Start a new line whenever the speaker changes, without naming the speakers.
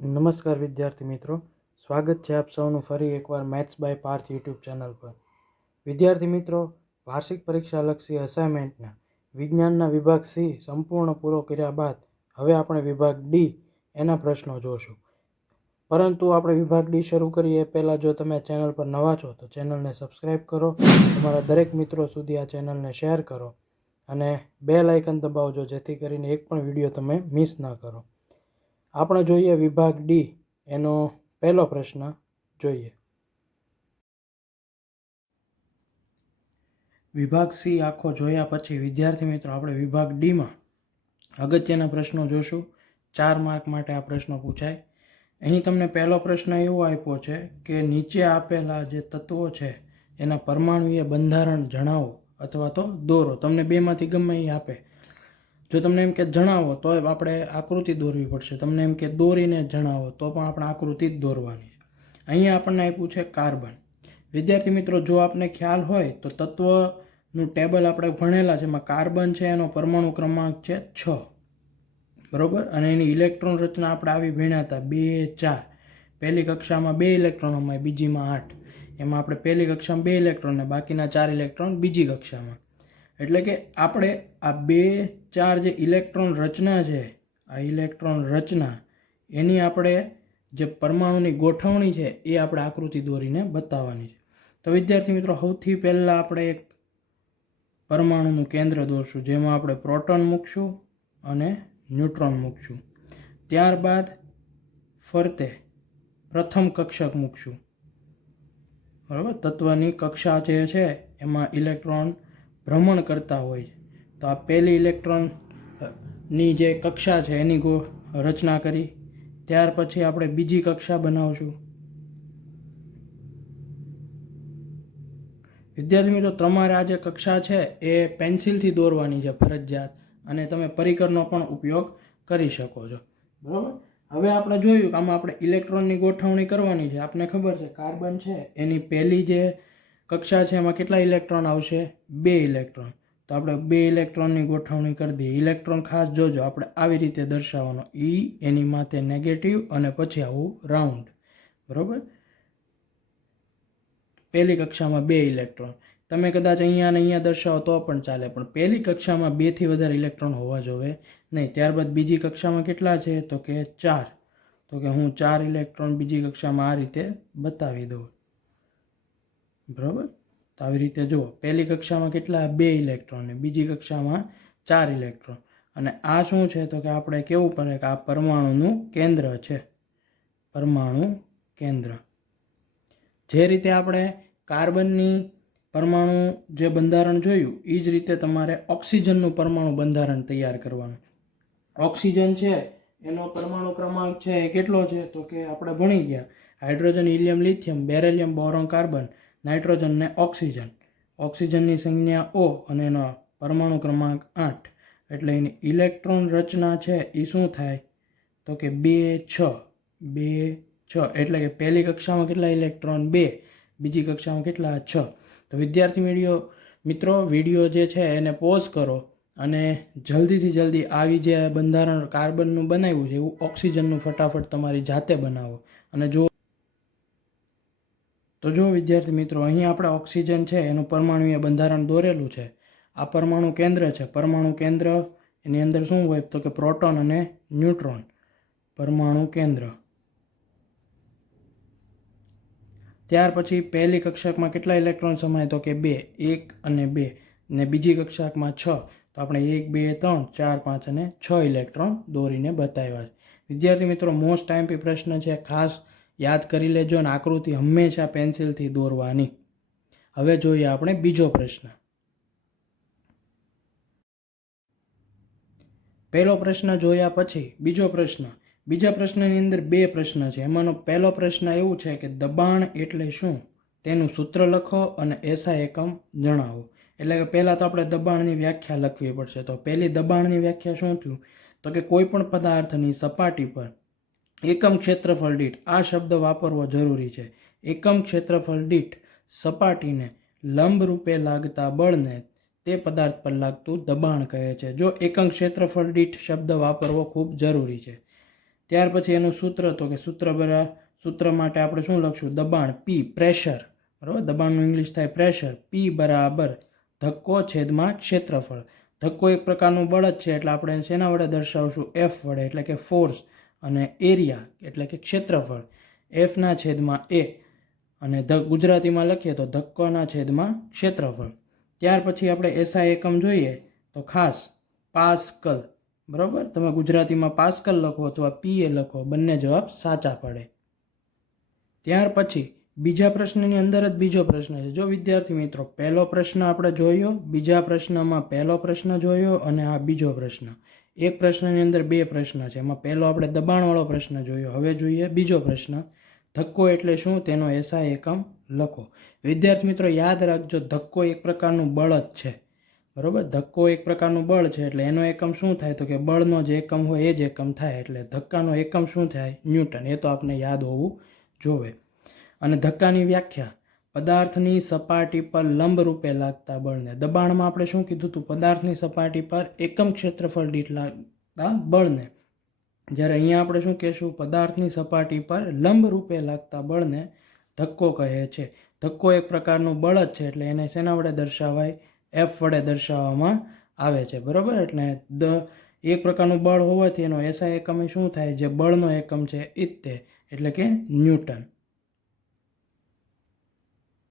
નમસ્કાર વિદ્યાર્થી મિત્રો. સ્વાગત છે આપ સૌનું ફરી એકવાર maths by Parth YouTube channel પર. વિદ્યાર્થી મિત્રો, વાર્ષિક પરીક્ષાલક્ષી અસાઇનમેન્ટના વિજ્ઞાનના વિભાગ સી સંપૂર્ણ પૂરો કર્યા બાદ હવે આપણે વિભાગ ડી એના પ્રશ્નો જોશું. પરંતુ આપણે વિભાગ ડી શરૂ કરીએ પહેલાં જો તમે ચેનલ પર નવા છો તો ચેનલને સબસ્ક્રાઈબ કરો. તમારા દરેક મિત્રો સુધી આ ચેનલને શેર કરો અને બે લાઇકન દબાવજો જેથી કરીને એક પણ વીડિયો તમે મિસ ના કરો. આપણે જોઈએ વિભાગ ડી એનો પહેલો પ્રશ્ન જોઈએ. વિભાગ સી આખો જોયા પછી, વિદ્યાર્થી મિત્રો, આપણે વિભાગ ડીમાં અગત્યના પ્રશ્નો જોશું. ચાર માર્ક માટે આ પ્રશ્નો પૂછાય. અહીં તમને પહેલો પ્રશ્ન એવો આપ્યો છે કે નીચે આપેલા જે તત્વો છે, એના પરમાણુય બંધારણ જણાવો અથવા તો દોરો. તમને બેમાંથી ગમે એ આપે. જો તમને એમ કે જણાવો, તો આપણે આકૃતિ દોરવી પડશે. તમને એમ કે દોરીને જણાવો, તો પણ આપણે આકૃતિ જ દોરવાની છે. અહીંયા આપણને આપ્યું છે કાર્બન. વિદ્યાર્થી મિત્રો, જો આપને ખ્યાલ હોય, તો તત્વનું ટેબલ આપણે ભણેલા છે, એમાં કાર્બન છે, એનો પરમાણુ ક્રમાંક છે છ. બરાબર? અને એની ઇલેક્ટ્રોન રચના આપણે આવી ભણ્યા હતા, બે, ચાર. પહેલી કક્ષામાં બે ઇલેક્ટ્રોન અમાય બીજીમાં આઠ. એમાં આપણે પહેલી કક્ષામાં બે ઇલેક્ટ્રોન, ને બાકીના ચાર ઇલેક્ટ્રોન બીજી કક્ષામાં. એટલે કે આપણે આ બે, ચાર જે ઇલેક્ટ્રોન રચના છે, આ ઇલેક્ટ્રોન રચના, એની આપણે જે પરમાણુની ગોઠવણી છે, એ આપણે આકૃતિ દોરીને બતાવવાની છે. તો વિદ્યાર્થી મિત્રો, સૌથી પહેલાં આપણે એક પરમાણુનું કેન્દ્ર દોરશું, જેમાં આપણે પ્રોટોન મૂકશું અને ન્યુટ્રોન મૂકશું. ત્યારબાદ ફરતે પ્રથમ કક્ષક મૂકશું. બરાબર? તત્વની કક્ષા જે છે, એમાં ઇલેક્ટ્રોન ભ્રમણ કરતા હોય છે. તો આ પહેલી ઇલેક્ટ્રોનની જે કક્ષા છે એની ગો, રચના કરી. ત્યાર પછી આપણે બીજી કક્ષા બનાવશું. વિદ્યાર્થી મિત્રો, તમારે આ જે કક્ષા છે એ પેન્સિલથી દોરવાની છે ફરજિયાત અને તમે પરિકરનો પણ ઉપયોગ કરી શકો છો. બરાબર? હવે આપણે જોયું કે આમાં આપણે ઇલેક્ટ્રોનની ગોઠવણી કરવાની છે. આપને ખબર છે, કાર્બન છે, એની પહેલી જે કક્ષા છે, એમાં કેટલા ઇલેક્ટ્રોન આવશે? બે ઇલેક્ટ્રોન. તો આપણે બે ઇલેક્ટ્રોનની ગોઠવણી કરી દઈએ. ઇલેક્ટ્રોન ખાસ જોજો, આપણે આવી રીતે દર્શાવવાનો. ઈ એની માથે નેગેટિવ અને પછી આવું રાઉન્ડ બરાબર? પહેલી કક્ષામાં બે ઇલેક્ટ્રોન. તમે કદાચ અહીંયા અને અહીંયા દર્શાવો તો પણ ચાલે, પણ પહેલી કક્ષામાં બેથી વધારે ઇલેક્ટ્રોન હોવા જોઈએ નહીં. ત્યારબાદ બીજી કક્ષામાં કેટલા છે? તો કે ચાર. તો કે હું ચાર ઇલેક્ટ્રોન બીજી કક્ષામાં આ રીતે બતાવી દઉં. બરાબર? તો આવી રીતે જુઓ, પહેલી કક્ષામાં કેટલા? બે ઇલેક્ટ્રોન ને બીજી કક્ષામાં ચાર ઇલેક્ટ્રોન. અને આ શું છે? તો કે આપણે કેવું પડે કે આ પરમાણુનું કેન્દ્ર છે. પરમાણુ કેન્દ્ર. જે રીતે આપણે કાર્બનની પરમાણુ જે બંધારણ જોયું એ જ રીતે તમારે ઓક્સિજનનું પરમાણુ બંધારણ તૈયાર કરવાનું. ઓક્સિજન છે, એનો પરમાણુ ક્રમાંક છે એ કેટલો છે? તો કે આપણે ભણી ગયા. Hydrogen, helium, lithium, beryllium, boron, carbon. Nitrogen ને ઓક્સિજન. ઓક્સિજનની સંજ્ઞા ઓ અને એનો પરમાણુ ક્રમાંક આઠ. એટલે એની ઇલેક્ટ્રોન રચના છે એ શું થાય? તો કે બે, છ. બે, છ. એટલે કે પહેલી કક્ષામાં કેટલા ઇલેક્ટ્રોન? બે. બીજી કક્ષામાં કેટલા? છ. તો વિદ્યાર્થી વીડિયો મિત્રો, વીડિયો જે છે એને પોઝ કરો અને જલ્દીથી જલ્દી આવી જે બંધારણ કાર્બનનું બનાવ્યું છે, એવું ઓક્સિજનનું ફટાફટ તમારી જાતે બનાવો. અને જો તો જો વિદ્યાર્થી મિત્રો, અહીં આપણે ઓક્સિજન છે, એનું પરમાણુય બંધારણ દોરેલું છે. આ પરમાણુ કેન્દ્ર છે. પરમાણુ કેન્દ્ર, એની અંદર શું હોય? તો કે પ્રોટોન અને ન્યુટ્રોન. પરમાણુ કેન્દ્ર. ત્યાર પછી પહેલી કક્ષકમાં કેટલા ઇલેક્ટ્રોન સમાય? તો કે બે. એક અને બે. ને બીજી કક્ષકમાં છ. તો આપણે એક, બે, ત્રણ, ચાર, પાંચ અને છ ઇલેક્ટ્રોન દોરીને બતાવ્યા છે. વિદ્યાર્થી મિત્રો મોસ્ટ ટાઈમપી પ્રશ્ન છે, ખાસ યાદ કરી લેજો અને આકૃતિ હંમેશા પેન્સિલથી દોરવાની. હવે જોઈએ આપણે બીજો પ્રશ્ન. પહેલો પ્રશ્ન જોયા પછી બીજો પ્રશ્ન. બીજા પ્રશ્નની અંદર બે પ્રશ્ન છે. એમાંનો પહેલો પ્રશ્ન એવું છે કે દબાણ એટલે શું? તેનું સૂત્ર લખો અને એસા એકમ જણાવો. એટલે કે પહેલાં તો આપણે દબાણની વ્યાખ્યા લખવી પડશે. તો પહેલી દબાણની વ્યાખ્યા શું થયું? તો કે કોઈ પણ પદાર્થની સપાટી પર એકમ ક્ષેત્રફળ દીઠ, આ શબ્દ વાપરવો જરૂરી છે. એકમ ક્ષેત્રફળ દીઠ સપાટીને લંબ રૂપે લાગતા બળને તે પદાર્થ પર લાગતું દબાણ કહે છે. જો એકમ ક્ષેત્રફળ દીઠ શબ્દ વાપરવો ખૂબ જરૂરી છે. ત્યાર પછી એનું સૂત્ર, તો કે સૂત્ર બરા, સૂત્ર માટે આપણે શું લખશું? દબાણ પી પ્રેશર બરાબર? દબાણનું ઇંગ્લિશ થાય પ્રેશર પી બરાબર ધક્કો છેદમાં ક્ષેત્રફળ. ધક્કો એક પ્રકારનું બળ જ છે, એટલે આપણે શેના વડે દર્શાવશું? એફ વડે, એટલે કે ફોર્સ અને એરિયા, એટલે કે ક્ષેત્રફળ એફના છેદમાં એ અને ધ, ગુજરાતીમાં લખીએ તો ધક્કોના છેદમાં ક્ષેત્રફળ. ત્યાર પછી આપણે એસઆઈ એકમ જોઈએ તો ખાસ પાસ્કલ, બરાબર? તમે ગુજરાતીમાં પાસ્કલ લખો અથવા પીએ લખો, બંને જવાબ સાચા પડે. ત્યાર પછી બીજા પ્રશ્નની અંદર જ બીજો પ્રશ્ન છે. જો વિદ્યાર્થી મિત્રો, પહેલો પ્રશ્ન આપણે જોયો, બીજા પ્રશ્નમાં પહેલો પ્રશ્ન જોયો અને આ બીજો પ્રશ્ન. એક પ્રશ્નની અંદર બે પ્રશ્ન છે. એમાં પહેલો આપણે દબાણવાળો પ્રશ્ન જોયો. હવે જોઈએ બીજો પ્રશ્ન. ધક્કો એટલે શું? તેનો એસઆઈ એકમ લખો. વિદ્યાર્થી મિત્રો, યાદ રાખજો, ધક્કો એક પ્રકારનું બળ જ છે. બરાબર? ધક્કો એક પ્રકારનું બળ છે એટલે એનો એકમ શું થાય? તો કે બળનો જે એકમ હોય એ જ એકમ થાય. એટલે ધક્કાનો એકમ શું થાય? ન્યૂટન. એ તો આપણે યાદ હોવું જોવે અને ધક્કાની વ્યાખ્યા. પદાર્થની સપાટી પર લંબ રૂપે લાગતા બળને. દબાણમાં આપણે શું કીધું હતું પદાર્થની સપાટી પર એકમ ક્ષેત્રફળ દીઠ લાગતા બળને. જ્યારે અહીંયા આપણે શું કહેશું? પદાર્થની સપાટી પર લંબ રૂપે લાગતા બળને ધક્કો કહે છે. ધક્કો એક પ્રકારનું બળ જ છે, એટલે એને શેના વડે દર્શાવાય? એફ વડે દર્શાવવામાં આવે છે. બરાબર? એટલે દ એક પ્રકારનું બળ હોવાથી એનો એસઆઈ એકમ શું થાય? જે બળનો એકમ છે ઇત્તે એટલે કે ન્યૂટન.